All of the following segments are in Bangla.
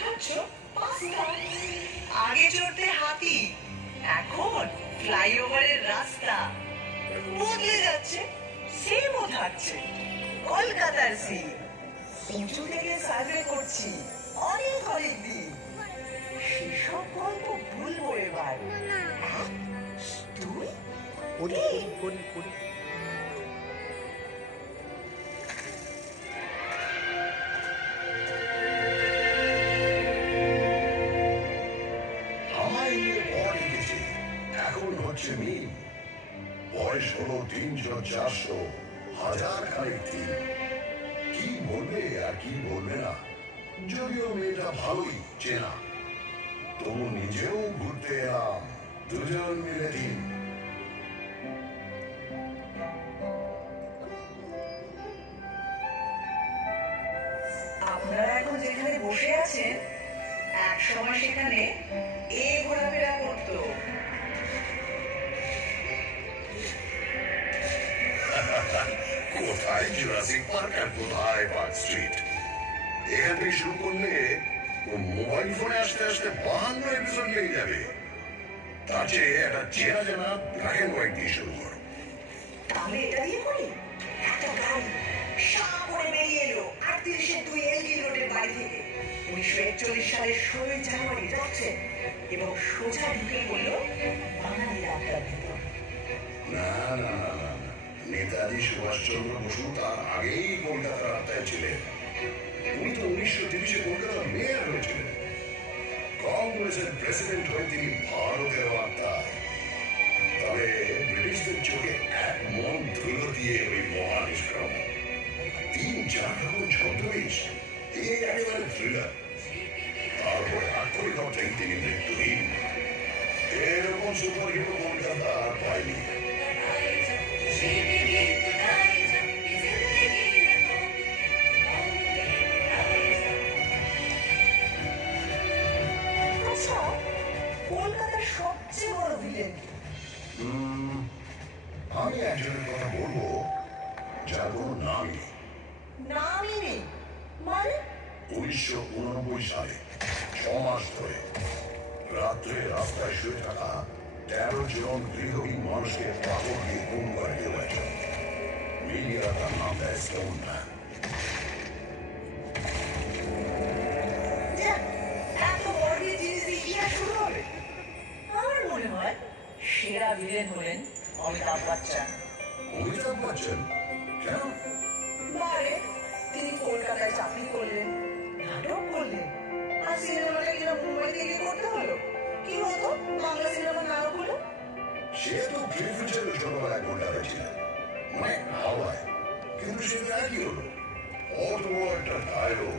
খাচ্ছ পাস্তা। আগে চড়তে হাতি, এখন ফ্লাইওভারের রাস্তা। বদলে যাচ্ছে, সেমও থাকছে। কলকাতার সিন উঁচু থেকে সার্ভে করছি অনেক অনেক দিন। সেসব গল্প ভুলবো এবার। তুই এখন হচ্ছে মিম। বয়স হলো 300, 400, হাজার খানেক দিন। কি বলবে আর কি বলবে না, যদিও মেয়েটা ভালোই চেনা। তবু নিজেও ঘুরতে এলাম, দুজন মিলে দিন। আপনারা এখন যেখানে বসে আছেন, এক সময় সেখানে এ ঘোরাফেরা করতো। কোথায় জুরাসিক পার্ক আর কোথায় পার্ক স্ট্রিট। এখান থেকে শুরু করলে মোবাইল ফোনে আসতে আসতে 52 এপিসোড লেগে যাবে। তার চেয়ে একটা চেনা জানা ব্ল্যাক এন্ড হোয়াইট দিয়ে শুরু করো। তাহলে এটা দিয়ে করি। একটা গাড়ি সাপ করে বেরিয়ে এলো 38-এর 2 এলজি রোডের বাড়ি থেকে। 1941 সালের 16 জানুয়ারি যাচ্ছে এবং সোজা ঢুকে পড়লো বাঙালির আড্ডার ভিতর। না না না না, নেতাজি সুভাষচন্দ্র বসু তার আগেই কলকাতার আত্মায় ছিলেন। উনি তো 1930-এ কলকাতার মেয়র হয়েছিলেন। কংগ্রেসের প্রেসিডেন্ট হয়ে তিনি ভারতের আত্মায়। তবে ব্রিটিশদের চোখে এক মন ধুলো দিয়ে ওই মহানিষ্ক্রম 3-4 রকম ছদ্মবেশ, এই একেবারে থ্রিলার। তারপরে আক্ষরিক অর্থেই তিনি মৃত্যুহীন। এরকম সুপারহিরো কলকাতা আর পায়নি। আচ্ছা, কলকাতার সবচেয়ে বড় ভিলেন? আমি একজনের কথা বলবো যার কোনো নামই নেই। নামই নেই মানে? 1989 সালে 6 মাস ধরে রাত্রে রাস্তায় শুয়ে থাকা 13 জন গৃহহীন মানুষকে পাথর দিয়ে গুম করে কেউ একজন। মিডিয়া তার নাম দেয় স্টোন ম্যান। এত বড় জিনিস দিয়ে ইতিহাস শুরু হবে? আমার মনে হয় সেরা ভিলেন হলেন অমিতাভ বচ্চন। অমিতাভ বচ্চন কেন? বারে তিনি কলকাতায় চাকরি করলেন, নাটক করলেন, আর সিনেমাটা কিনা মুম্বাই থেকে করতে হলো। কি হতো বাংলা সিনেমার নায়ক হলো? সে তো টেলিভিশনের ছোটবেলায় কলকাতায় ছিলেন, মানে হাওয়ায়। কিন্তু সে একই হলো, অত বড় একটা ডায়লগ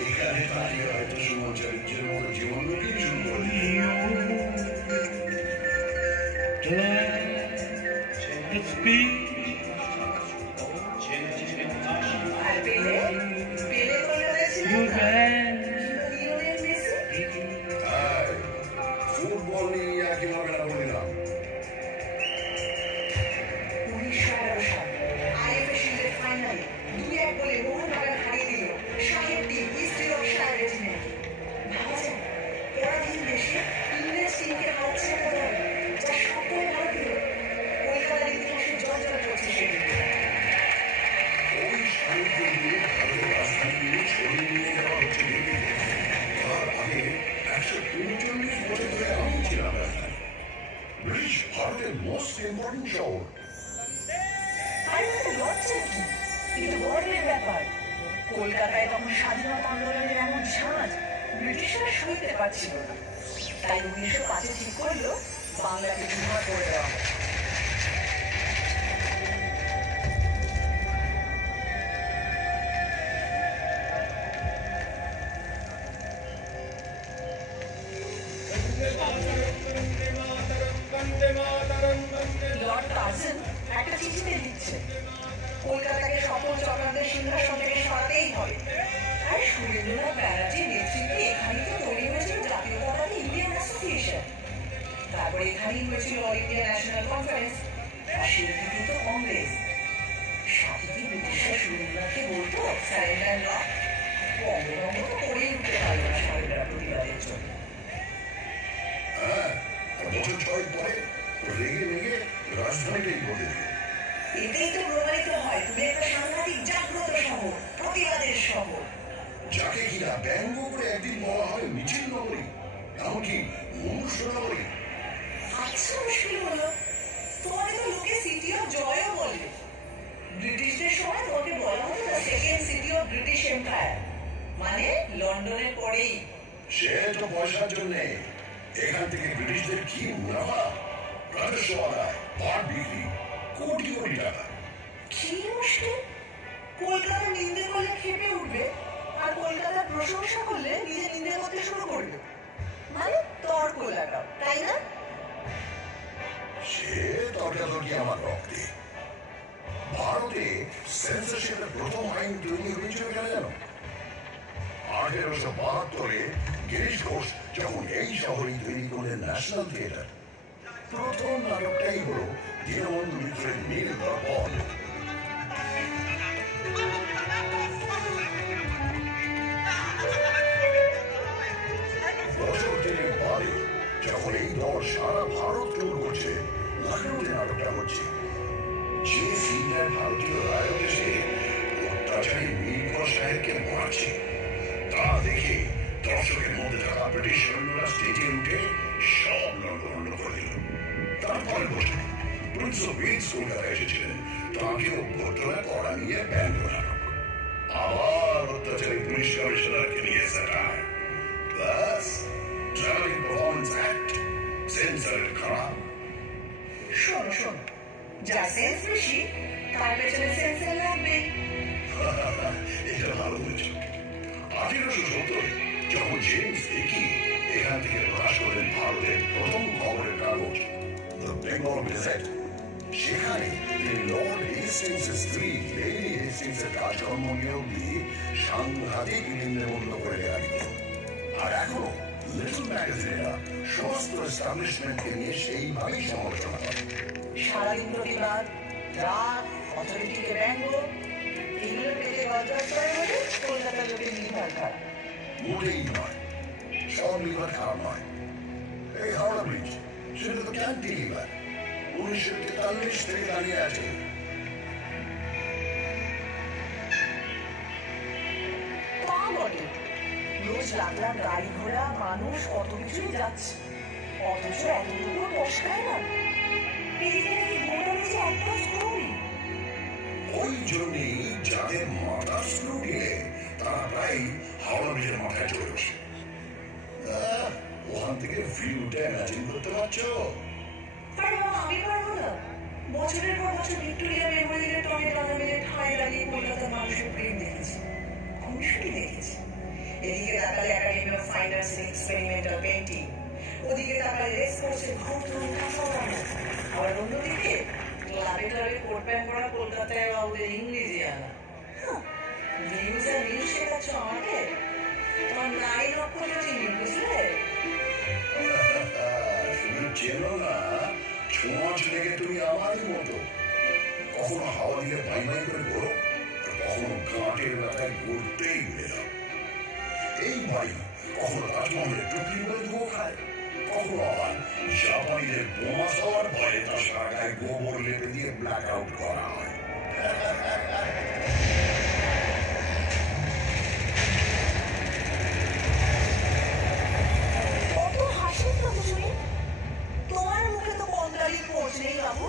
এখানে দাঁড়িয়ে হয়তো সুমন চরিত্রের মতো জীবন নতুন শুরু করে আর পেলে পেলে কলকাতায় ছিলেন ফুটবল নিয়ে একই ভাবে না বলিলাম। 1911 সাল আইএফএ শিল্ডের ফাইনালে 2-1 গোলে মোহনবাগান হারিয়ে দিল শাহের টিম ইস্ট ইয়র্কশায়ার রেজিমেন্ট। ভাবা যায় পরাধীন দেশে ইংরেজ টিমকে হারছে একটা দল যা সবটাই ভারতীয়। কলকাতার ইতিহাসে জর্জর করছে সেদিন। ওই সাহিত্য দিয়ে ভারতের রাজধানী ছড়িয়ে নিয়ে যাওয়া হচ্ছে দিল্লিতে। তার আগে 139 বছর ধরে আমি ছিলাম রাজধানী। ব্রিটিশ ভারতের মোস্ট ইম্পর্টেন্ট শহর। আরে লজ্জা কি, কিন্তু গর্বের ব্যাপার। কলকাতায় তখন স্বাধীনতা আন্দোলনের এমন ঝাঁজ ব্রিটিশরা সইতে পারছিল না। তাই 1905-এ ঠিক করলো বাংলাকে বিভাগ করে দেওয়া হবে। লর্ড কার্জন একটা চিঠিতে লিখছে কলকাতাকে সকল চক্রান্তের সিংহাসন থেকে সরাতেই হবে। আর সুরেন্দ্রনাথ ব্যানার্জির নেতৃত্বে এখানে তো তৈরি হয়েছিল জাতীয়তাবাদী ইন্ডিয়ান অ্যাসোসিয়েশন। তারপরে এখানেই হয়েছিল অল ইন্ডিয়া ন্যাশনাল কনফারেন্স, আর সেদিকে তো কংগ্রেস। সাথে কি ব্রিটিশরা সুরেন্দ্রনাথকে বলতো স্যারেন্ডার ল? বঙ্গভঙ্গ তো করেই উঠতে পারল। একদিন বলা হয় মিছিল নগরী, এমনকি মনুষ্য নগরী। আচ্ছা, মুশকিল হলো তোমাকে তো লোকে সিটি অফ জয়ও বলে। ব্রিটিশদের সময় তোমাকে বলা হতো the second city of British empire, মানে লন্ডনের পরেই। সে তো পয়সার জন্য। এখান থেকে ব্রিটিশদের কি মুনাফা, রাজস্ব আদায়, পাট বিক্রি, কোটি কোটি টাকা। কি মুশকিল, কলকাতা নিন্দে করলে খেপে উঠবে, আর কলকাতার প্রশংসা করলে নিজে নিন্দে করতে শুরু করবে, মানে তর্ক লাগাও, তাই না? সে তর্কাতর্কি আমার রক্তে। ভারতে সেন্সরশিপের প্রথম আইন তৈরি হয়েছিল কেন জানো? 1872-এ গিরিশ ঘোষ যখন এই শহরেই তৈরি করলেন ন্যাশনাল থিয়েটার। প্রথম নাটকটাই হল দীনবন্ধু মিত্রের নীল দর্পণ। বছর তিনেক বাদে যখন এই দল সারা ভারত ট্যুর করছে, লখনৌতে নাটকটা হচ্ছে। যে সিনিয়র ভারতীয় রায়ত এসে অত্যাচারী নীলকর সাহেবকে মারছে, তা দেখে দর্শকের মধ্যে থাকা ব্রিটিশ সৈন্যরা স্টেজে উঠে সব লন্ডভন্ড করে দিল। তারপরে বছর প্রিন্স অফ ওয়েলস কলকাতায় এসেছিলেন, তাঁকে অভ্যর্থনা করা নিয়ে ব্যঙ্গ নাটক। আবার অত্যাচারী পুলিশ কমিশনারকে নিয়ে স্যাটার, প্লাস ট্রাভেলিং পারফরমেন্স অ্যাক্ট, সেন্সারের খারাপ। শোনো শোনো, যার সেন্স বেশি তার পেছনে সেন্সার লাগবেই। এটা ভালো বলছো। 1870 যখন জেমস ডিকি এখান থেকে প্রকাশ করলেন ভারতের প্রথম খবরের কাগজ দ্য বেঙ্গল গেজেট, সেখানে তিনি লর্ড হেস্টিংসের স্ত্রী লেডি হেস্টিংসের কাজকর্ম নিয়েও দিয়ে সাংঘাতিক নিন্দে করে দেওয়া দিত। আর এখনো লিটল ম্যাগাজিনেরা সমস্ত এস্টাবলিশমেন্টকে নিয়ে সেইভাবেই সমালোচনা করে। সারাদিন প্রতিবাদ, রাত, অথরিটিকে ব্যঙ্গ, এগুলো পেটে গজগজ করে বলে কলকাতার লোকের নির্ভর খারাপ। মোটেই নয়, সব লিভার খারাপ নয়। এই হাওড়া ব্রিজ, সেটা তো ক্যান্টিলিভার, 1943 থেকে দাঁড়িয়ে আছে। তা বটে, রোজ লাখ লাখ গাড়ি ঘোড়া মানুষ কত কিছুই যাচ্ছে, অথচ এতটুকু পরিষ্কার না। এদিকে নাকি গোটা নিচে একটা স্ক্রুই। ওই জন্যই যাদের মাথা স্ক্রু গেলে তারা প্রায় হাওড়া ব্রিজের মাথায় চলে বসে। ওখান থেকে ভিউটা ইমাজিন করতে পারছো? আরে বাবা, আমি পারবো না। বছরের পর বছর ভিক্টোরিয়া মেমোরিয়ালের টঙে টাঙা মেলে ঠায় দাঁড়িয়ে কলকাতার মানুষের প্রেম দেখেছি, খুনসুটি দেখেছি। এদিকে তাকালে academy of fine arts experimental painting, ওদিকে তাকালে রেস কোর্সের ঘুরতুম কাঁচানো, আবার অন্যদিকে ক্লাবে ক্লাবে কোট প্যান্ট পরা কলকাতায় ওদের ইংরেজি আনা। ভিউজ আর নিউজ শেখাচ্ছ আমাকে? তোমার নারী লক্ষ্যটা চিনি, বুঝলে? শুধু চেনো না, ছোঁয়াচ লেগে তুমি আমারই মতো। কখনো হাওয়া দিলে বাই বাই করে ঘোরো, কখনো গাঁটের ব্যথায় ঘুরতেই উড়ে যাও। এই বাড়ি কখনো তাজমহলের টুকলি বলে ধোয়া খায়, কখনো আবার জাপানিদের বোমা খাওয়ার ভয়ে তার সারা গায়ে গোবর লেপে দিয়ে ব্ল্যাক আউট করা হয়। কত হাসির তো শুনি, তোমার মুখে তো কঙ্কালির খোঁজ নেই বাবু।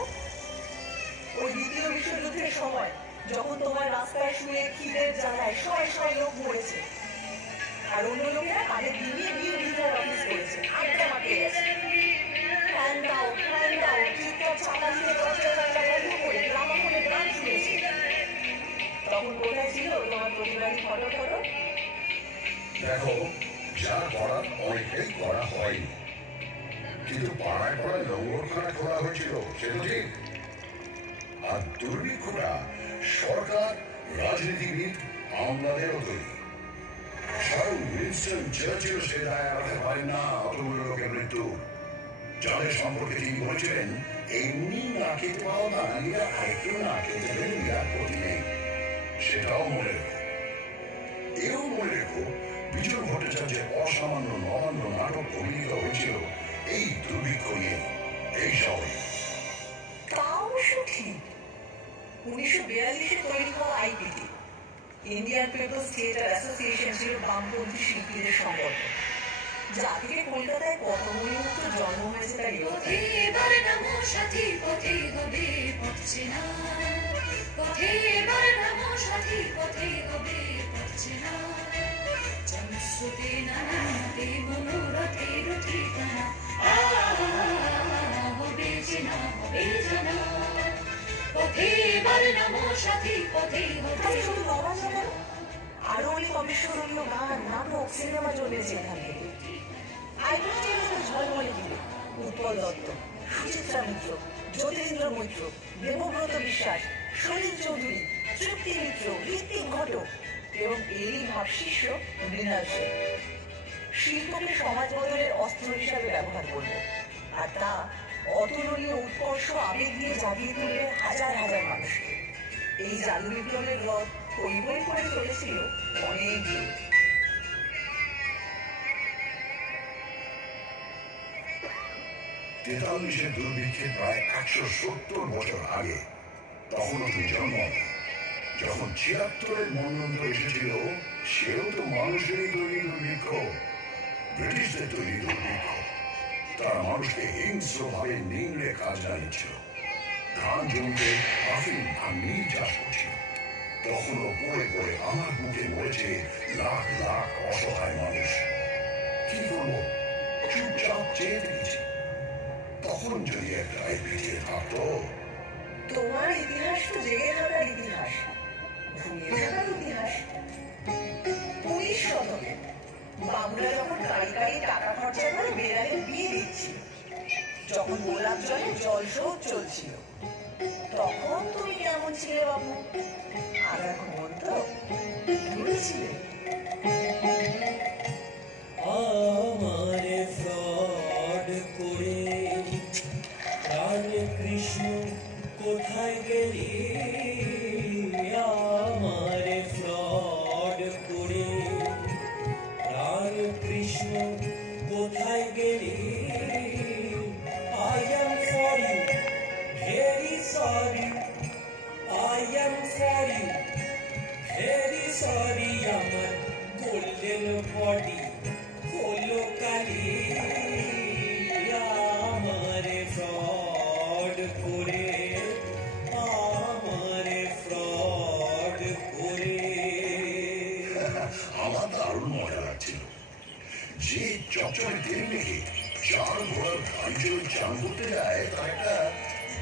ওই দ্বিতীয় বিশ্বযুদ্ধের সময় যখন তোমার রাস্তায় শুয়ে খিদের জ্বালায় শয়ে শয়ে লোক মরেছে, আর অন্য লোকেরা কাঁধে ডিঙিয়ে গিয়ে ভিতর অফিস করেছে, আড্ডা মারতে গেছে। ফ্যান দাও, ফ্যান দাও, চিৎকার ছাতা দিয়ে দরজা জানলা বন্ধ করে গ্রামাফোনে গান শুনেছে। তখন কোথায় ছিল তোমার পরিবারের ফটো ফটো? দেখো, যা করার অনেকটাই করা হয়নি, কিন্তু পাড়ায় পাড়ায় লঙ্গরখানা খোলা হয়েছিল, সে তো ঠিক। আর দুর্ভিক্ষটা সরকার, রাজনীতিবিদ, আমলাদেরও তৈরি। স্বয়ং উইনস্টন চার্চিল সে দায় এড়াতে পারেন না অতগুলো লোকের মৃত্যু, যাদের সম্পর্কে তিনি বলেছিলেন এমনি না খেতে পাওয়া বাঙালিরা আরেকটু না খেতে পেলে নিরাপত্তি নেই। সেটাও মনে রেখো। এও মনে রেখো, বিজয় ভট্টাচার্যের অসামান্য নবান্ন নাটক অভিনীত হয়েছিল এই দুর্ভিক্ষ নিয়ে, এই শহরে। তা অবশ্য ঠিক। 1942-এ তৈরি হওয়া আইপিটি, ইন্ডিয়ান পিপলস থিয়েটার অ্যাসোসিয়েশন ছিল বামপন্থী শিল্পীদের সংগঠন, যা থেকে কলকাতায় কত মূল্যযুক্ত জন্ম হয়েছে তার পথে এবার নামো সাথী, পথে হবে পথ চেনা, পথে এবার নামো সাথী, পথে হবে পথ চেনা। জনস্রোতে নানান মতে মনোরথের ঠিকানা, হবে চেনা হবে জানা। পথে এবার নামো সাথী, পথে হবে। শুধু নবান্ন কেন, আরো অনেক অবিস্মরণীয় গান, নাটক, সিনেমা জন্মেছে এখান থেকে। ঝলমলে দিবে উৎপল দত্ত, সুচিত্রা মিত্র, জ্যোতিরিন্দ্র মৈত্র, দেবব্রত বিশ্বাস, সলিল চৌধুরী, তৃপ্তি মিত্র, ঋত্বিক ঘটক এবং এরই ভাবশিষ্য মৃণাল সেন। শিল্পকে সমাজ বদলের অস্ত্র হিসাবে ব্যবহার করব, আর তা অতুলনীয় উৎকর্ষ আবেগ দিয়ে জাগিয়ে তুলবে হাজার হাজার মানুষকে। এই জাদু বিপ্লবের রথ হই হই করে চলেছিল অনেক দূর। 43-এর দুর্ভিক্ষে প্রায় 170 বছর আগে, তখনও তুমি জন্ম, যখন 76-এর মন্বন্তর এসেছিল, সেও তো মানুষেরই তৈরি দুর্ভিক্ষ, ব্রিটিশদের তৈরি দুর্ভিক্ষ। তারা মানুষকে হিংস্রভাবে নিংড়ে কাজ জানিয়েছিল, ধান জমিতে আফিম আর নীল চাষ করছিল। তখনও পড়ে পড়ে আমার বুকে মরেছে লাখ লাখ অসহায় মানুষ। কি করবো, চুপচাপ চেয়ে দেখেছি। তখন যদি একটা পিছিয়ে থাকতো। তোমার ইতিহাস তো জেগে থাকার ইতিহাস, ঘুমিয়ে থাকার ইতিহাস। 19 শতকে বাবুরা যখন কারি কারি টাকা খরচা করে বেড়ালে বিয়ে দিচ্ছিল, যখন গোলাপ জলে জল শোধ চলছিল, তখন তুমি কেমন ছিলে বাবু? আধা ঘুমন্ত দূরে ছিলে। আমারে ফ্রড করে রাধে কৃষ্ণ কোথায় গেলি, আমারে ফ্রড করে রাধে কৃষ্ণ কোথায় গেলি। I am sorry, very sorry, I am sorry, very sorry, আমার গোল্ডেন বডি হলো কালি, আমারে ফ্রড করে, আমারে ফ্রড করে। আমার দারুণ মজা লাগছিল। যে চকচকে তেল মেখে 4 ঘোড়ার গাড়ি চড়ে চান করতে যায়, তার একটা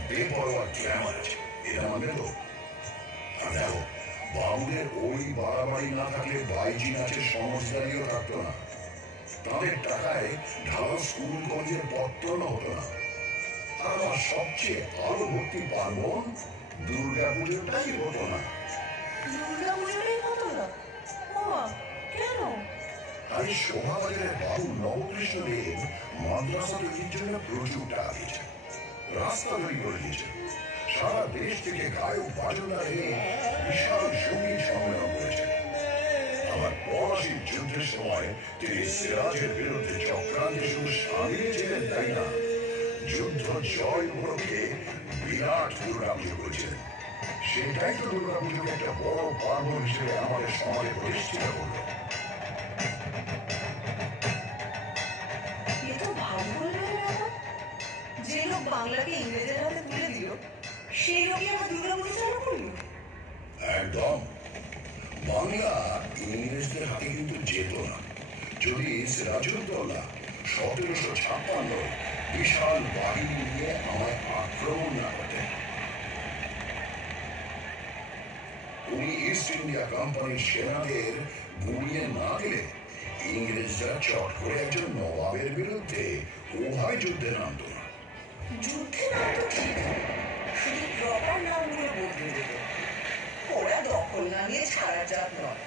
বেপরোয়া গ্ল্যামার আছে, এটা মানে তো। আর দেখো, বাবুদের ওই বাড়াবাড়ি না থাকলে বাইজি নাচের সমস্যারিও থাকতো না। তাদের টাকায় ঢালা স্কুল কলেজের পত্তন হতো না। আর আমার সবচেয়ে আলো ভর্তি পার্বণ দুর্গা পুজোটাই হতো না। দুর্গা পুজোটাই হতো না? ওমা, কেন? আরে শোভাবাজারের বাবু নবকৃষ্ণ দেব মাদ্রাসা তৈরির জন্য প্রচুর টাকা দিয়েছে, রাস্তা তৈরি করে দিয়েছে, সারা দেশ থেকে গায়ক বাজনা এনে বিশাল সঙ্গীত সম্মেলন করেছে। আবার পলাশির যুদ্ধের সময় তিনি সিরাজের বিরুদ্ধে চক্রান্তে শুধু সামিয়েছিলেন তাই না, যুদ্ধ জয় উপলক্ষে বিরাট দুর্গা পুজো করেছিলেন। সেটাই তো দুর্গা পুজোকে একটা বড় পার্বণ হিসেবে আমাদের সমাজে প্রতিষ্ঠিত করল। এ তো ভালো বলবে ব্যাপার। যে লোক বাংলাকে ইংরেজের হাতে তুলে দিল, সেই লোকই আমার দুর্গা পুজো চালু করল। একদম। বাংলা ইংরেজদের হাতে কিন্তু যেত না যদি সিরাজউদ্দৌলা 1756 বিশাল বাহিনী নিয়ে আমায় আক্রমণ না করতেন। উনি ইস্ট ইন্ডিয়া কোম্পানির সেনাদের গুড়িয়ে না দিলে ইংরেজরা চট করে একজন নবাবের বিরুদ্ধে উভয় যুদ্ধে নামত না। যুদ্ধে নামতো ঠিক, শুধু প্রপার নামগুলো বদলে দিত। ওরা দখল না নিয়ে ছাড়া জাত নয়।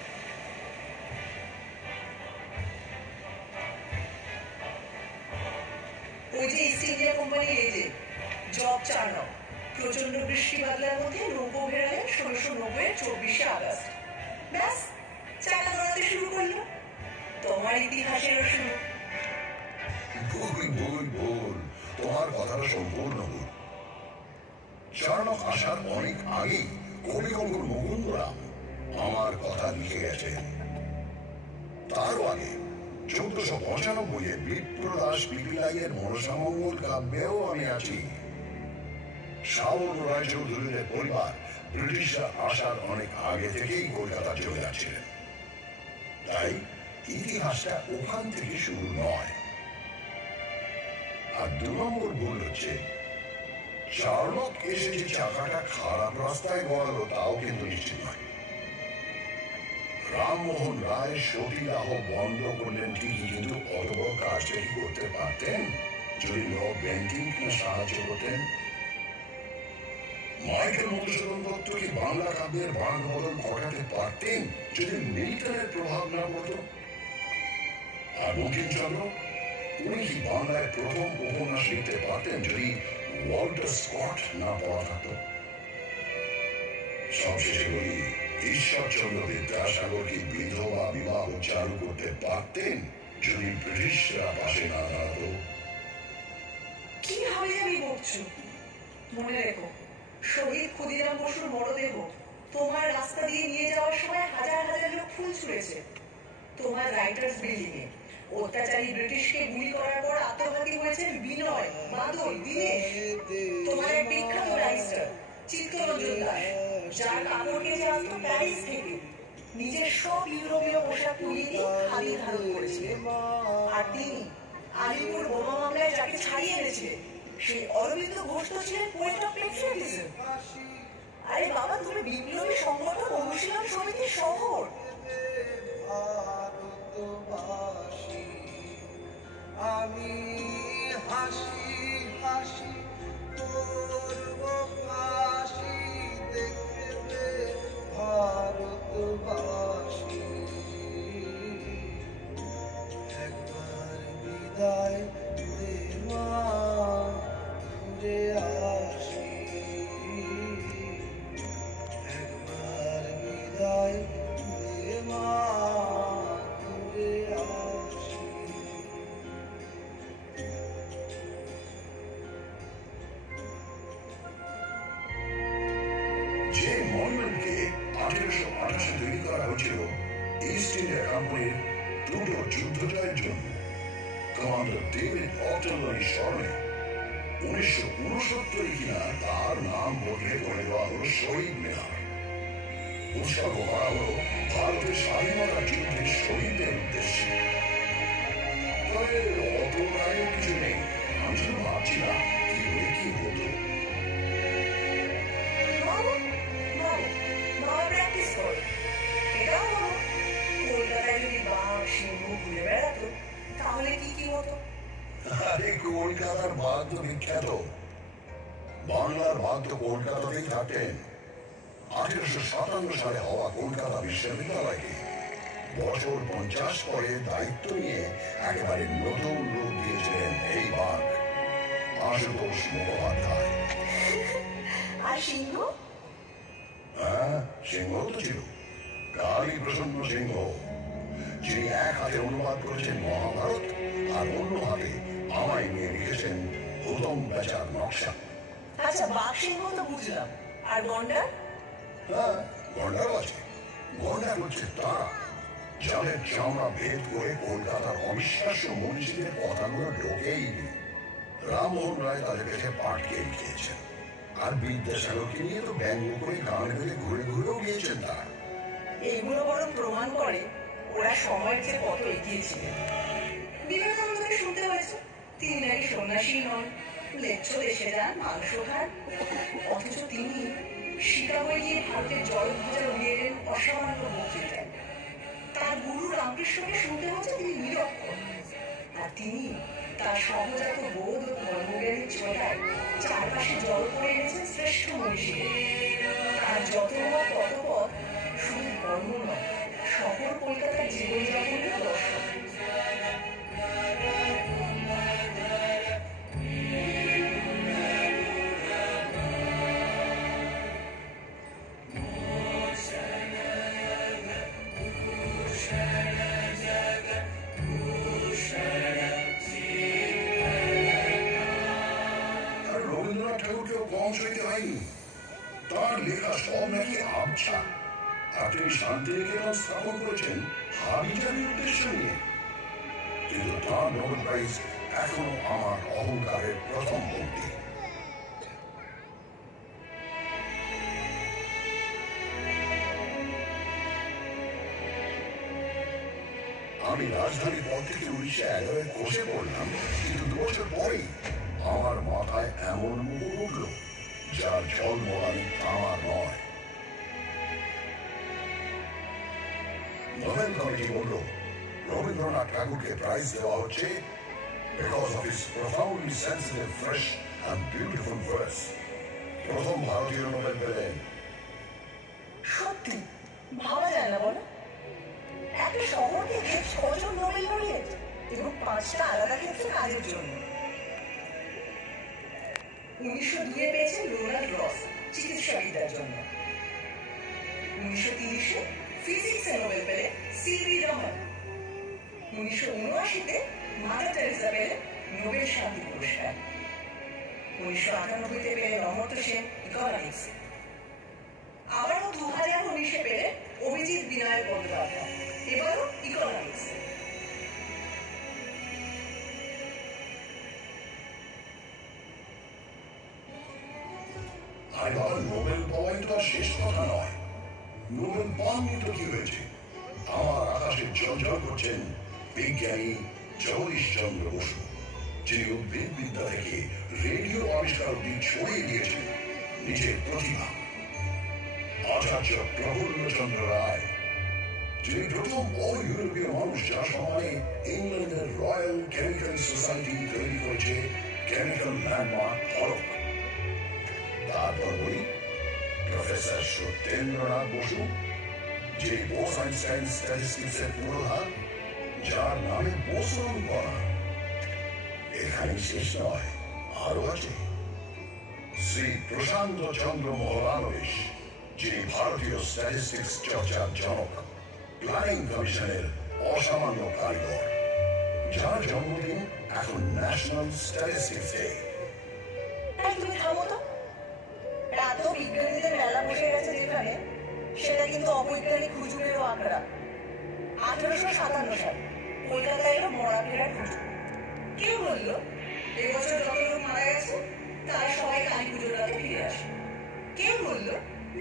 ওই যে ইস্ট ইন্ডিয়া কোম্পানির এজেন্ট জব চার্নক প্রচন্ড বৃষ্টি বাদলার মধ্যে নৌকো ভেড়ালেন 1690 24শে আগস্ট। ব্যাস, চালা গড়াতে শুরু করলো। তোমার ইতিহাসেরও শুরু। ভুল ভুল ভুল, তোমার কথাটা সম্পূর্ণ ভুল। চার্নক আসার অনেক আগেই কবিকঙ্কুর মুকুন্দরাম আমার কথা লিখে গেছেন। তারও আগে 1495 বিপ্রদাস পিপিলাইয়ের মনসামঙ্গল কাব্যেও আমি আছি। শাওন রায়চৌধুরীর পরিবার ব্রিটিশরা আসার অনেক আগে থেকেই কলকাতা চলে যাচ্ছিলেন, তাই ইতিহাসটা ওখান থেকে শুরু নয়। আর 2 নম্বর ভুল হচ্ছে, শার্লক এসে যে চাকাটা খারাপ রাস্তায় গড়ালো তাও কিন্তু নিশ্চিত নয়। রামমোহন রায় সতীদাহ বন্ধ করলেন ঠিকই, কিন্তু অত বড় কাজটা কি করতে পারতেন যদি লর্ড বেন্টিংটন সাহায্য করতেন? মাইকেল মধুসূদন দত্ত কি বাংলা কাব্যের বাঁক বদল ঘটাতে পারতেন যদি মিল্টনের প্রভাব না পড়ত? আর বঙ্কিমচন্দ্র, উনি কি বাংলায় প্রথম উপন্যাস লিখতে পারতেন যদি ওয়াল্টার স্কট না পড়া থাকত? সবশেষে বলি, ঈশ্বরচন্দ্র বিদ্যাসাগর কি বিধবা বিবাহ চালু করতে পারতেন যদি ব্রিটিশরা পাশে না দাঁড়াতো? কি ভাবে আমি বলছো? মনে রেখো, শহীদ ক্ষুদিরাম বসুর মরদেহ তোমার রাস্তা দিয়ে নিয়ে যাওয়ার সময় হাজার হাজার লোক ফুল ছুঁড়েছে। তোমার রাইটার্স বিল্ডিং এ অত্যাচারী ব্রিটিশকে গুলি করার পর আত্মঘাতী হয়েছেন বিনয়, বাদল, দীনেশ। তোমার এক বিখ্যাত ব্যারিস্টার চিত্তরঞ্জন দাস, যার কাপড় কেটে আসতো প্যারিস থেকে, নিজের সব ইউরোপীয় পোশাক তুলিয়ে দিয়ে খালি ধারণ করেছিলেন। আর তিনি আলিপুর বোমা মামলায় যাকে ছাড়িয়ে এনেছিলেন, সেই অরবিন্দ ঘোষ তো ছিলেন পোয়েট অফ পেট্রিয়টিজম। আরে বাবা, তুমি বিপ্লবী সংগঠন অনুশীলন সমিতির শহর। আমি হাসি হাসি করব ফাঁসি, দেখবে ভারতবাসী। একবার বিদায় দে মা, ঘুরে আসি। একবার বিদায় দে মা, ঘুরে আসি। যে মনুমেন্টকে 1828 তৈরি করা হয়েছিল ইস্ট ইন্ডিয়া কোম্পানির দুটো যুদ্ধ জয়ের জন্য, কমান্ডার ডেভিড অটলবারির স্মরণে 1969 কিনা তার নাম বদলে করে দেওয়া হলো শহীদ মিনার। উৎসর্গ করা হলো ভারতের স্বাধীনতা যুদ্ধের শহীদদের উদ্দেশ্যে। তবে অত রায়ের কিছু নেই, আমি শুধু ভাবছি না কি হয়ে কি হতো। প্র্যাকটিস করো, এটাও বলো, কলকাতায় যদি বাঘ সিংহ ঘুরে বেড়াতো তাহলে কি কি হতো? আরে কলকাতার বাঘ তো বিখ্যাত, বাংলার বাঘ তো কলকাতাতেই থাকতেন। 1857 সালে হওয়া কলকাতা বিশ্ববিদ্যালয়কে বছর 50 পরে দায়িত্ব নিয়ে একেবারে নতুন রূপ দিয়েছিলেন এই বাঘ, আশুতোষ মুখোপাধ্যায়। আর সিংহ? হ্যাঁ, সিংহ তো ছিল, কালী প্রসন্ন সিংহ, যিনি এক হাতে অনুবাদ করেছেন মহাভারত আর অন্য হাতে আমায় নিয়ে লিখেছেন হুতম বেচার নকশা। আচ্ছা, বাঘ সিংহ তো বুঝলাম, আর গন্ডার? হ্যাঁ, গন্ডারও আছে। গন্ডার হচ্ছে তারা যাদের চামড়া ভেদ করে কলকাতার অবিশ্বাস্য মনীষীদের কথাগুলো ঢোকেই নি। রামমোহন রায় তাদের কাছে পাঠ খেয়ে লিখেছেন, আর বিদ্যাসাগরকে নিয়ে তো ব্যঙ্গ করে গান বেঁধে ঘুরে ঘুরেও গিয়েছেন তারা। এগুলো বরং প্রমাণ করে ওরা সময়ের চেয়ে কত এগিয়েছিলেন। বিবেকানন্দকে শুনতে হয়েছে তিনি নাকি সন্ন্যাসী নন, লেচ্ছ দেশে যান, মাংস খান, অথচ তিনি শিকাগোয় গিয়ে ভারতের জয়ধ্বজা উড়িয়ে এলেন অসামান্য বক্তৃতায়। তার গুরু রামকৃষ্ণকে শুনতে হচ্ছে তিনি নিরক্ষর, আর তিনি তার সহজাত বোধ ও ধর্মজ্ঞানের ছোঁয়ায় চারপাশে জল করে এনেছেন শ্রেষ্ঠ মনীষীদের। তার যত মত তত পথ শুধু ধর্ম নয়, শহর কলকাতার জীবনযাপনের দর্শন। তার লেখা সব নাকি আবছা, আর তিনি শান্তিনিকেতন স্থাপন করেছেন হাবিজাবির উদ্দেশ্য নিয়ে। কিন্তু তার নোবেল প্রাইজ এখনো আমার অহংকারের প্রথম পঙ্ক্তি। আমি রাজধানীর পর থেকে 1911 খসে পড়লাম, কিন্তু 2 বছর পরেই আমার মাথায় এমন মুখ উঠল যার ঝলমলানি আমার নয়। নোবেল কমিটি বলল রবীন্দ্রনাথ ঠাকুরকে প্রাইজ দেওয়া হচ্ছে because of his profoundly sensitive, fresh and beautiful verse. প্রথম ভারতীয় নোবেল পেলেন। সত্যি ভাবা যায় না বলো, একটা শহর থেকে 6 জন নোবেল লরিয়েট এবং 5টা আলাদা ক্ষেত্রে কাজের জন্য। 1902 পেয়েছেন রোনাল্ড রস চিকিৎসাবিদ্যার জন্য। 1930 ফিজিক্সে নোবেল পেলেন সিভি রমন। 1979 মাদার টেরেসা পেলেন নোবেল শান্তি পুরস্কার। 1998 পেলেন অমর্ত্য সেন ইকোনমিক্স। আবারও 2019 পেলেন অভিজিৎ বিনায়ক বন্দ্যোপাধ্যায়, এবারও ইকোনমিক্স। আরে বাবা, নোবেল পাওয়াই তো আর শেষ কথা নয়। নোবেল পাননি তো কি হয়েছে? আমার আকাশে ঝলঝল করছেন বিজ্ঞানী জগদীশ চন্দ্র বসু, যিনি উদ্ভিদ বিদ্যা থেকে রেডিও আবিষ্কার অব্দি ছড়িয়ে দিয়েছেন নিজের প্রতিভা। আচার্য প্রফুল্লচন্দ্র রায়, যিনি প্রথম ইউরোপীয় মানুষ যার সম্মানে ইংল্যান্ডের রয়্যাল কেমিক্যাল সোসাইটি তৈরি করেছে কেমিক্যাল ল্যান্ডমার্ক ফলক। তারপর বলি প্রফেসর সত্যেন্দ্রনাথ বসু, যে বোস আইনস্টাইন স্ট্যাটিস্টিক্সের পুরোধার, যার নামে বোসন করা। এখানে শেষ নয়, আরো আছে শ্রী প্রশান্ত চন্দ্র মহলানবিশ, যিনি ভারতীয় স্ট্যাটিস্টিক্স চর্চার জনক, প্ল্যানিং কমিশনের অসামান্য কারিগর, যার জন্মদিন এখন ন্যাশনাল স্ট্যাটিস্টিক্স ডে। তুমি থামো তো, এত বিজ্ঞানীদের মেলা বসে গেছে যেখানে, সেটা কিন্তু অবৈজ্ঞানিক হুজুরেরও আঁকড়া। 1857 সাল কলকাতায় এলো মরা ফেরার হুজুর। কেউ বললো এবছর যত লোক মারা গেছে তারা সবাই কালী পুজোর রাতে ফিরে আসে। কেউ বললো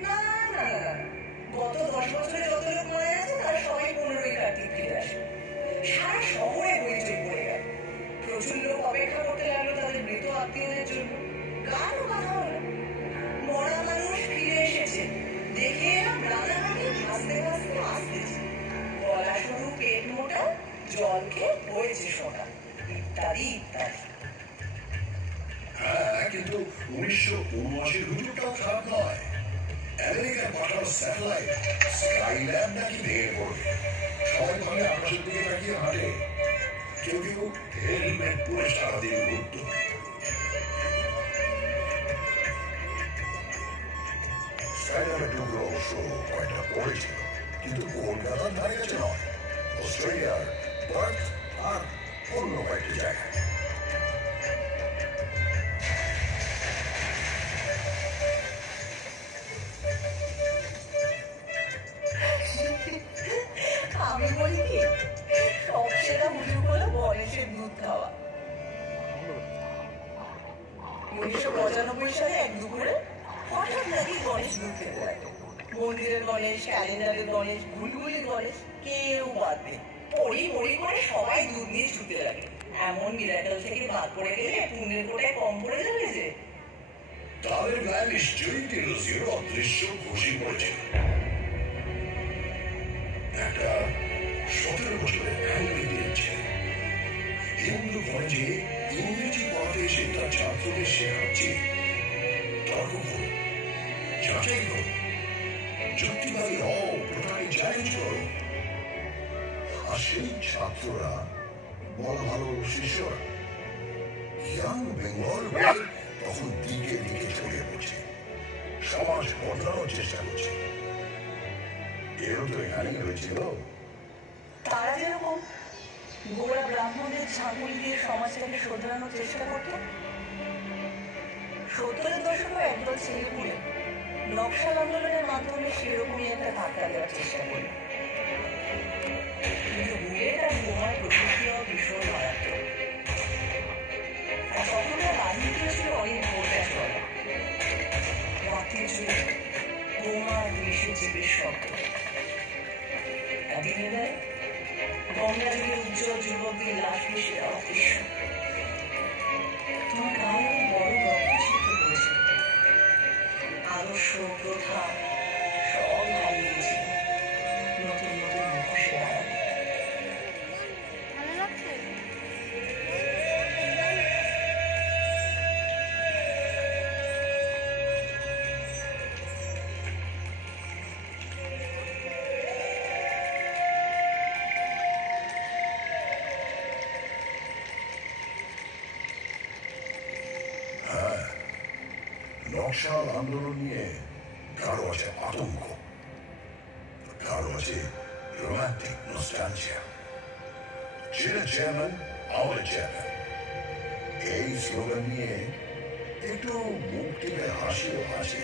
না না না না, গত 10 বছরে যত লোক মারা গেছে তারা সবাই 15ই কার্তিক ফিরে আসে। সারা শহরে হইচই পড়ে গেল। প্রচুর লোক অপেক্ষা করতে লাগলো তাদের মৃত আত্মীয়দের জন্য। গানও বাঁধা হলো, মরা মানুষ ফিরে এসেছে, দেখে এলাম রানাঘাটে ভাসতে ভাসতে আসতেছে, গলা সরু পেট মোটা, জলকে হয়েছে সোনা, ইত্যাদি ইত্যাদি। হ্যাঁ, কিন্তু 1979 হুজুরটাও খারাপ নয়। আমেরিকার পাঠানো স্যাটেলাইট স্কাইল্যাব নাকি ভেঙে পড়বে। সবাই ভাবে আকাশের দিকে তাকিয়ে হাঁটে, কেউ কেউ হেলমেট পরে সারাদিন ঘুরত। স্কাইল্যাবের টুকরো অবশ্য কয়েকটা পড়েছিল, কিন্তু কলকাতার ধারে কাছে নয়, অস্ট্রেলিয়ার পার্থ আর অন্য কয়েকটি জায়গায়। আমি বলি কি, সবচেয়ে হুজুর হলো গণেশের দুধ খাওয়া। 1995 সালে এক দুপুরে হঠাৎ নাকি গণেশ দুধ খেতে লাগে। মন্দিরের গণেশ, ক্যালেন্ডারের গণেশ, ঘুলঘুলির গণেশ, কেউ বাদ নেই। পড়ি মরি করে সবাই দুধ নিয়ে ছুটতে লাগে। এমন মিরাকেল থেকে বাদ পড়ে গেলে পুণ্যের কোটায় কম পড়ে যাবে যে। তাদের গায়ে নিশ্চয়ই টেলোজির অদৃশ্য খুশি পড়েছে। একটা 17 বছরের অ্যাংলিয়ান ছেলে হিন্দু কলেজে ইংরেজি পড়াতে এসে তার ছাত্রদের শেখাচ্ছে তর্ক করো, যাচাই করো, যুক্তিবাদী হও, প্রথাকে চ্যালেঞ্জ করো। আর সেই ছাত্ররা বলা ভালো শিষ্যরা ইয়াং বেঙ্গল বলে তখন দিকে দিকে ছড়িয়ে পড়ছে, সমাজ বদলানোর চেষ্টা করছে। এও তো এখানেই হয়েছিল। তারা যেরকম গোড়া ব্রাহ্মণদের ঝাঁকুনি দিয়ে সমাজটাকে শোধরানোর চেষ্টা করত, 70-এর দশকে একদল ছেলেপুলে নকশাল আন্দোলনের মাধ্যমে সেরকমই একটা ধাক্কা দেওয়ার চেষ্টা করল। কিন্তু বুয়েট আর বোমার প্রতিক্রিয়াও ভীষণ মারাত্মক। আর তখনকার রাজনীতিও ছিল অনেক ভোটটা চলা। রাতে জুড়ে বোমা পুলিশের জীবের শব্দ। দিনের বেলায় গঙ্গা জুড়ে উজ্জ্বল যুবকদের লাশ ভেসে যাওয়া দৃশ্য। তোমার গায়ে বড় রক্ত সিদ্ধ করেছিল। আদর্শ প্রথা সব হারিয়ে গেছিল নতুন নতুন মুখোশের আড়ালে। নকশাল আন্দোলন নিয়ে কারো আছে আতঙ্ক, কারো আছে রোমান্টিক নস্টালজিয়া। ছেলে চেয়ারম্যান, আমাদের চেয়ারম্যান, এই স্লোগান নিয়ে একটু মুখ টিপে হাসিও হাসে।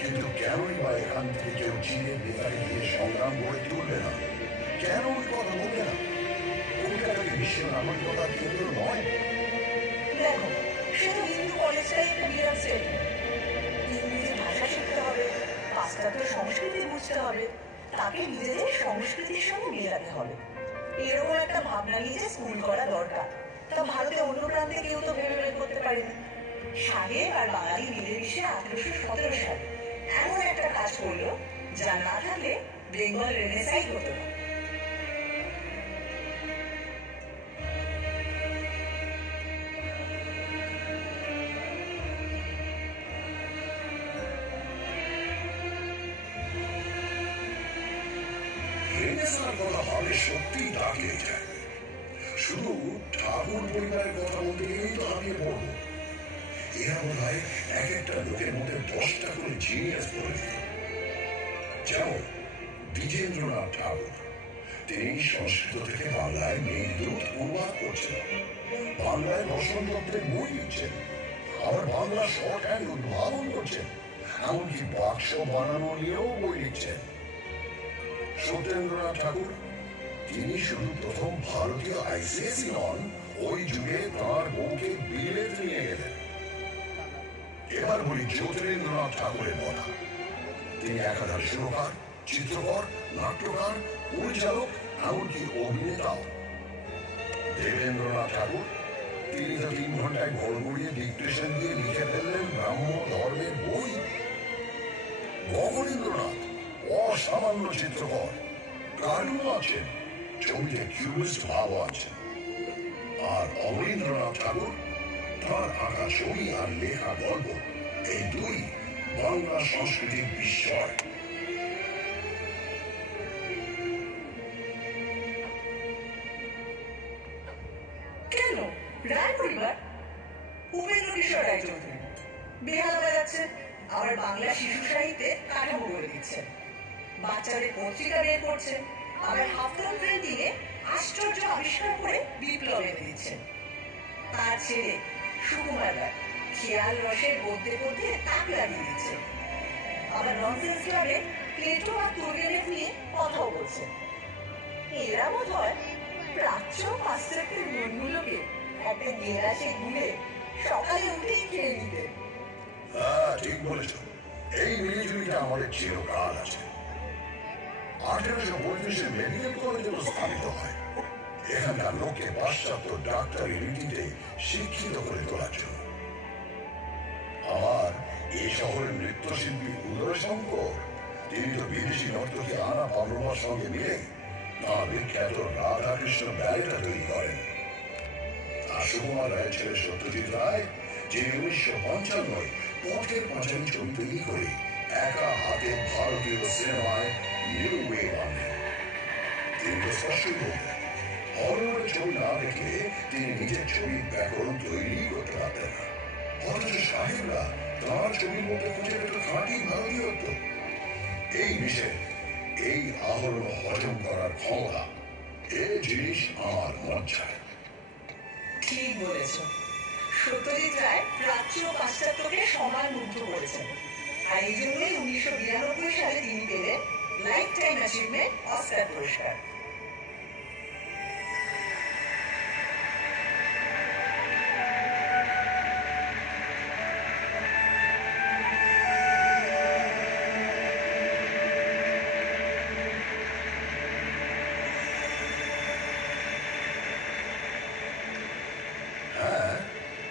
কিন্তু কেনই বা এখান থেকে কেউ চীনের নেতাকে দিয়ে সংগ্রাম গড়ে তুলবে না? কেন ওই কথা বলবে না? কলকাতাকে বিশ্ব নাগরিকতার কেন্দ্র নয়? দেখো, সে তো হিন্দু কলেজটাই একটা বিরাট স্টেটমেন্ট। ইংরেজি ভাষা শিখতে হবে, পাশ্চাত্য সংস্কৃতি বুঝতে হবে, তাকে নিজেদের সংস্কৃতির সঙ্গে মেলাতে হবে, এরকম একটা ভাবনা নিয়ে যে স্কুল করা দরকার। তা ভারতে অন্য প্রান্তে কেউ তো ভেবে বের করতে পারেনি। সাহেব আর বাঙালি মিলেমিশে 1817 সালে এমন একটা কাজ করলো যা না থাকলে বেঙ্গল রেনেসাই হতো না। কথা ভাবলে সত্যি দাঁড়িয়ে যায়। শুধু ঠাকুর পরিবারের কথা বলতে গেলেই তো হারিয়ে পড়বো। এরা বোধ হয় এক একটা লোকের মধ্যে 10টা করে জিনিয়াস করে দিত। যেমন দ্বিজেন্দ্রনাথ ঠাকুর, তিনি সংস্কৃত থেকে বাংলায় মেঘদূত অনুবাদ করছেন, বাংলায় রসন তত্ত্বের বই লিখছেন, আবার বাংলা শর্ট হ্যান্ড উদ্ভাবন করছেন, এমনকি বাক্স বানানো নিয়েও বই লিখছেন। সত্যেন্দ্রনাথ ঠাকুর, তিনি শুধু প্রথম ভারতীয় আইসিএসই নন, ওই যুগে তাঁর বউকে বিলেত নিয়ে গেলেন। এবার বলি জ্যোতিরেন্দ্রনাথ ঠাকুরের কথা। তিনি একাধারে সুরকার, চিত্রকর, নাট্যকার, পরিচালক, এমনকি অভিনেতাও। দেবেন্দ্রনাথ ঠাকুর, তিনি তো 3 ঘন্টায় গড়গড়িয়ে ডিকটেশন দিয়ে লিখে ফেললেন ব্রাহ্ম ধর্মের বই। গগনেন্দ্রনাথ অসামান্য চিত্রকর, কার্টুন আছেন, ছবিতে কিউবিস্ট ভাব আছেন। আর অমরেন্দ্রনাথ ঠাকুর, তাঁর আঁকা ছবি আর লেখা গল্প, এই দুই বাংলা সংস্কৃতির বিস্ময়। কেন রায় পরিবার? উপেন্দ্র কিশোর রায় চৌধুরী বেহাল বাজাচ্ছেন, আবার বাংলা শিশু সাহিত্যে কাঠামো করে দিচ্ছেন, বাচ্চাদের পত্রিকা বের করছেন, আবার হাফটন প্রিন্টিংয়ে আশ্চর্য আবিষ্কার করে বিপ্লব এনে দিচ্ছেন। তার ছেলে সুকুমার রায় খেয়াল রসের গদ্যে গদ্যে তাক লাগিয়ে দিচ্ছেন, আবার ননসেন্স ক্লাবে প্লেটো আর তুর্গেনেভ নিয়ে কথাও বলছেন। এরা বোধ হয় প্রাচ্য পাশ্চাত্যের মনগুলোকে একটা গেলাসে গুলে সকালে উঠেই খেয়ে নিতেন। হ্যাঁ, ঠিক বলেছ। এই মিলিটারিটা আমাদের চিরকাল আছে। 1835-এ মেডিকেল কলেজে স্থাপিত হয়, এখানকার লোককে পাশ্চাত্য ডাক্তারি রীতিতে শিক্ষিত করে তোলার জন্য। আবার এই শহরের নৃত্যশিল্পী উদয় শঙ্কর, তিনি তো বিদেশি নর্তকী আনা পামরমার সঙ্গে মিলে তাঁর বিখ্যাত রাধাকৃষ্ণ ব্যালেটা তৈরি করেন। আর সুকুমার রায়ের ছেলে সত্যজিৎ রায়, যিনি 1955-এ পথের পাঁচালী ছবি তৈরি করে একা হাতে ভারতীয় সিনেমায় নিউ ওয়েভ আনেন। তিনি তো স্পষ্টই বলতেন, হররের ছবি না দেখলে তিনি নিজের ছবির ব্যাকরণ তৈরি করতে পারতেন না। অথচ সাহেবরা তাঁর ছবির মধ্যে খুঁজে পেত খাঁটি ভারতীয়ত্ব। এই বিষয়ে এই আহরণ হজম করার ক্ষমতা, এই জিনিস আমার লজ্জায়। ঠিক বলেছ, সত্যজিৎ রায় প্রাচ্য ও পাশ্চাত্যকে সমান মুগ্ধ করেছেন। আর এই জন্যই 1992 সালে তিনি পেলেন লাইফ টাইম অ্যাচিভমেন্ট অস্কার পুরস্কার।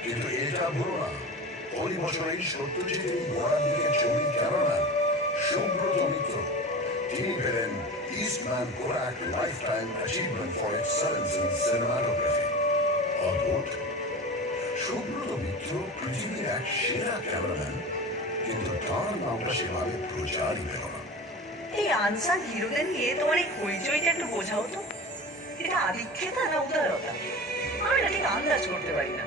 কিন্তু এটা ভুলো না, ওই বছরেই সত্যজিতের গোড়ার দিকে ছবি ক্যামেরাম্যান সুব্রত মিত্র তিনি পেলেন Eastman Kodak life time achievement for excellence in cinematography. অদ্ভুত, সুব্রত মিত্র পৃথিবীর এক সেরা ক্যামেরাম্যান, কিন্তু তার নামটা সেভাবে প্রচারই পেল না। এই আনসার হিরোদের নিয়ে তোমার এই পরিচয়টা একটু বোঝাও তো, এটা আদিক্ষেতা না উদারতা? আমি না ঠিক আন্দাজ করতে পারি না।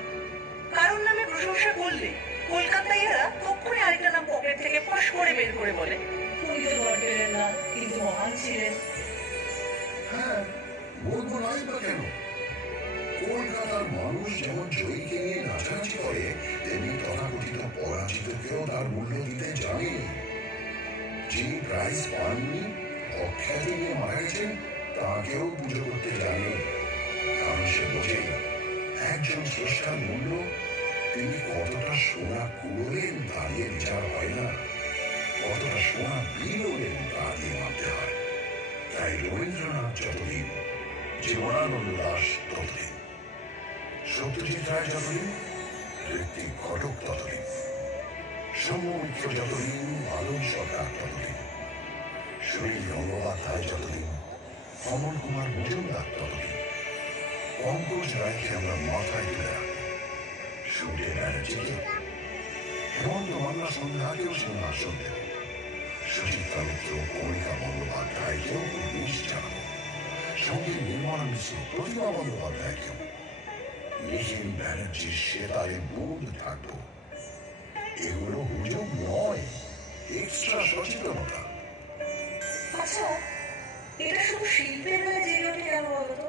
কারোর নামে প্রশংসা করলে কলকাতায় এরা তখনই আরেকটা নাম পকেট থেকে ফস করে বের করে বলে, উনি তো ধর পেলেন না কিন্তু মহান ছিলেন। হ্যাঁ, বলবো নাই বা কেন? কলকাতার মানুষ যেমন জয়ীকে নিয়ে নাচানাচি করে, তেমনি তথাকথিত পরাজিতকেও তার মূল্য দিতে জানে। যিনি প্রাইজ পাননি, অখ্যাতি নিয়ে মারা গেছেন, তাকেও পুজো করতে জানে। কারণ সে বোঝে একজন স্রষ্টার মূল্য তিনি কতটা সোনা কুড়োলেন দাঁড়িয়ে বিচার হয় না, কতটা সোনা বিলোলেন দাঁড়িয়ে মানতে হয়। তাই রবীন্দ্রনাথ যতদিন, জীবনানন্দ দাস ততদিন, সত্যজিৎ রায় যতদিন, ঋত্বিক ঘটক ততদিন, সৌম্য মিত্র যতদিন, বাদল সরকার ততদিন, সুনীল গঙ্গোপাধ্যায় যতদিন, কমল কুমার মজুমদার ততদিন, পঙ্কজ রায়কে আমরা মাথায় তুলে রাখবো, সূর্য ব্যানার্জিকে, হেমন্ত মান্না সন্ধ্যাকেও সিংহাসন দেব, সুচিত্রা মিত্র, কণিকা বন্দ্যোপাধ্যায়কেও উনিশ জানাবো, সঙ্গে নির্মলা মিশ্র, প্রতিমা বন্দ্যোপাধ্যায়কেও, নিখিল ব্যানার্জির সেতারে বুঁদ থাকবো। এগুলো হুজুম নয়, এক্সট্রা সচেতনতা। আচ্ছা, এটা শুধু শিল্পের বেলায় জেগে ওঠে কেন বলতো?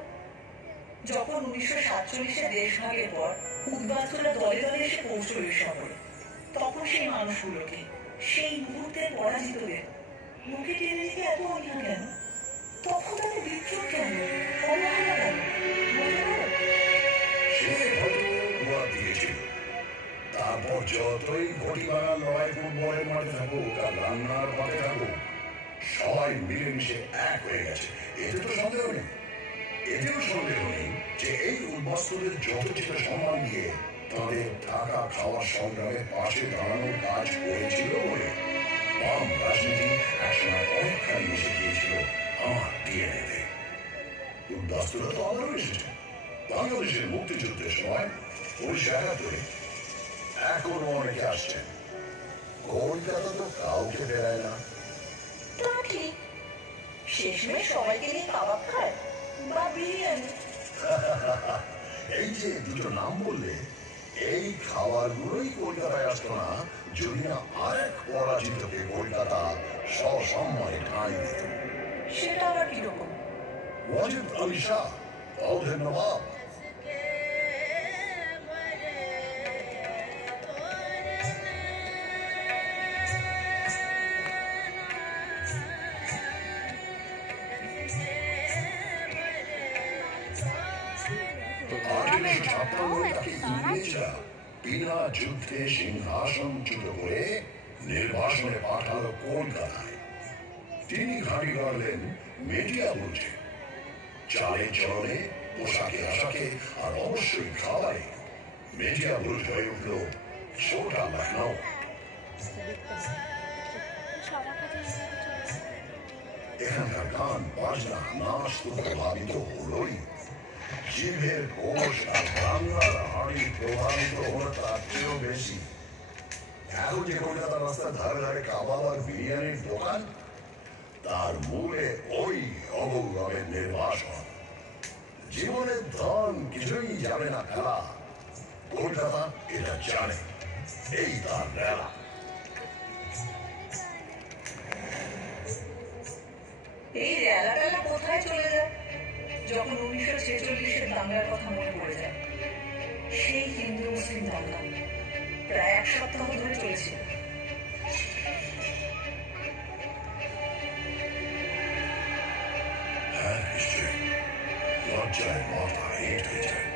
যখন 1947 দেশভাগের পর উদ্বাস্তুরা দলে দলে এসে পৌঁছল শহরে, তখন সেই মানুষগুলোকে, সেই মুহূর্তের পরাজিতদের মুখে টেনে দিতে এত অনীহা কেন? তখন তাদের বিদ্রোহ কেন, অবহেলা কেন বলতে পারো? সে হয়তো গোয়ার দিকে ছিল। তারপর যতই ঘটি বাগান লড়াই ফুটবলের মাঠে থাকুক আর রান্নার পাতে থাকুক, সবাই মিলেমিশে এক হয়ে গেছে, এতে তো সন্দেহ নেই। এতেও সন্দেহ নেই যে এই উদ্বাস্তুদের যথোচিত সম্মান দিয়ে তাদের থাকা খাওয়ার সংগ্রামে পাশে দাঁড়ানোর কাজ করেছিল বলে বাম রাজনীতি একসময় অনেকখানি মিশে গিয়েছিল আমার ডিএনএতে। উদ্বাস্তুরা তো আবারও এসেছে বাংলাদেশের মুক্তিযুদ্ধের সময় 1971। এখনো অনেকে আসছেন। কলকাতা তো কাউকে বেড়ায় না। তা ঠিক, শেষমেশ সবাইকে নিয়ে কাবাব খায় বা বিরিয়ানি। এই যে দুটো নাম বললে, এই খাবারগুলোই কলকাতায় আসতো না যদি না আরেক পরাজিতকে কলকাতা সসম্মানে ঠাঁই দিত। সেটা আবার কিরকম? ওয়াজিদ আলী শাহ, অওধের নবাব। ইংরেজরা বিনা যুদ্ধে সিংহাসনচ্যুত করে নির্বাসনে পাঠালো কলকাতায়। তিনি ঘাঁটি গাড়লেন মেটিয়া বুর্জে। চালে চলনে, পোশাকে আশাকে আর অবশ্যই খাবারে মেটিয়া বুর্জ হয়ে উঠল ছোটা লখনৌ। এখানকার গান বাজনা নাচ তো প্রভাবিত হলোই। জিভের কোষ আর বাংলার হাড়ি প্রভাবিত হলো তার চেয়েও বেশি। এখন যে কলকাতার রাস্তার ধারে ধারে কাবাব আর বিরিয়ানির দোকান, তার মূলে ওই অগৌরবের নির্বাসন। জীবনের ধন কিছুই যাবে না ফেলা, কলকাতা এটা জানে, এই তার বেলা। এই রেলা টেলা কোথায় চলে যায় যখন 1946 দাঙ্গার কথা মনে পড়ে যায়? সেই হিন্দু মুসলিম দাঙ্গা প্রায় 1 সপ্তাহ ধরে চলেছিল। হ্যাঁ নিশ্চয়ই লজ্জায় মাথা হেঁট হয়ে যায়।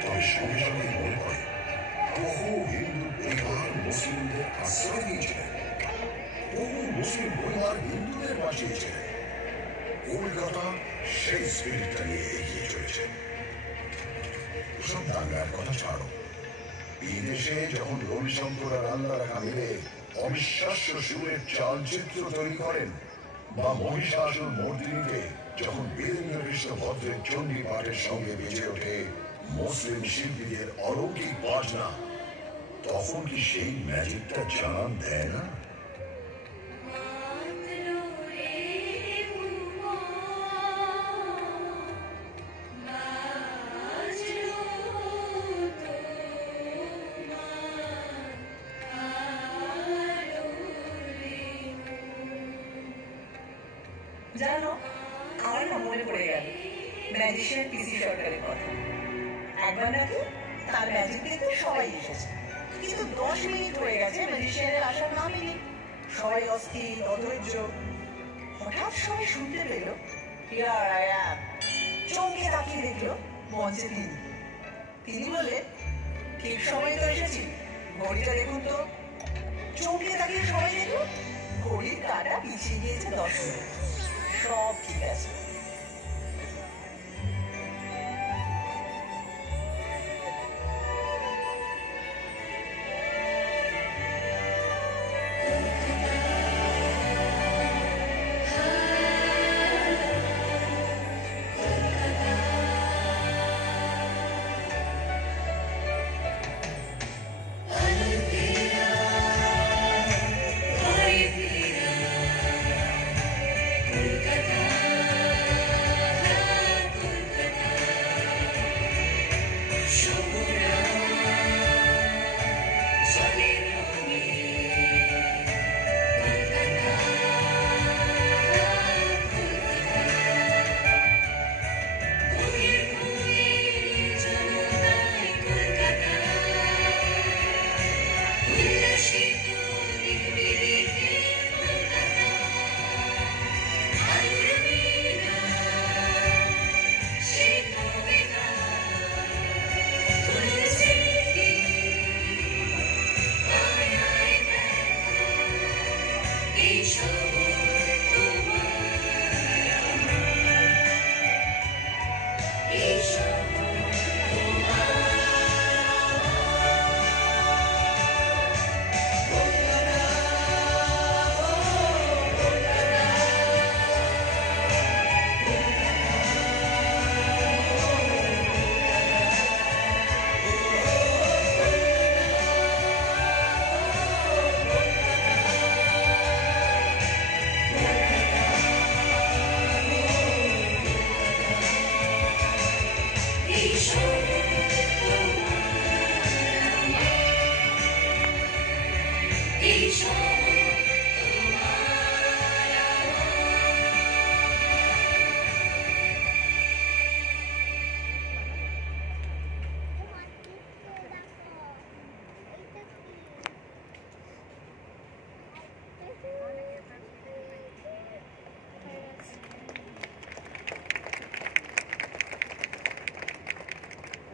তবে সঙ্গে সঙ্গে মনে পড়ে বহু হিন্দু পরিবার মুসলিমদের আশ্রয় দিয়েছিলেন, বহু মুসলিম পরিবার হিন্দুদের বাঁচিয়েছিলেন। কলকাতা সেই স্পিরিটটা নিয়ে এগিয়ে চলেছে। ওসব দাঙ্গার কথা ছাড়ো, এই দেশে যখন রবিশঙ্কর আর আল্লাহ রাখা মিলে অবিশ্বাস্য সুরের চালচিত্র তৈরি করেন, বা মহিষাসুর মর্দিনীতে যখন বীরেন্দ্র কৃষ্ণ ভদ্রের চণ্ডী পাঠের সঙ্গে বেজে ওঠে মুসলিম শিল্পীদের অলৌকিক বাজনা, তখন কি সেই ম্যাজিকটা জানান দেয় না? জানো, আমার না মনে পড়ে গেল ম্যাজিশিয়ান পিসি সরকারের কথা। একবার নাকি তার ম্যাজিক দেখতে সবাই এসেছে, কিন্তু 10 মিনিট হয়ে গেছে ম্যাজিশিয়ানের আসার নামই নেই। সবাই অস্থির, অধৈর্য। হঠাৎ সবাই শুনতে পেল হিয়ার আই অ্যাম। চমকে তাকিয়ে দেখলো মঞ্চে তিনি বললেন, ঠিক সময় তো এসেছি, ঘড়িটা দেখুন তো। চমকে তাকিয়ে সবাই দেখলো ঘড়ির কাঁটা পিছিয়ে গিয়েছে 10 মিনিট। সব ঠিক আছে।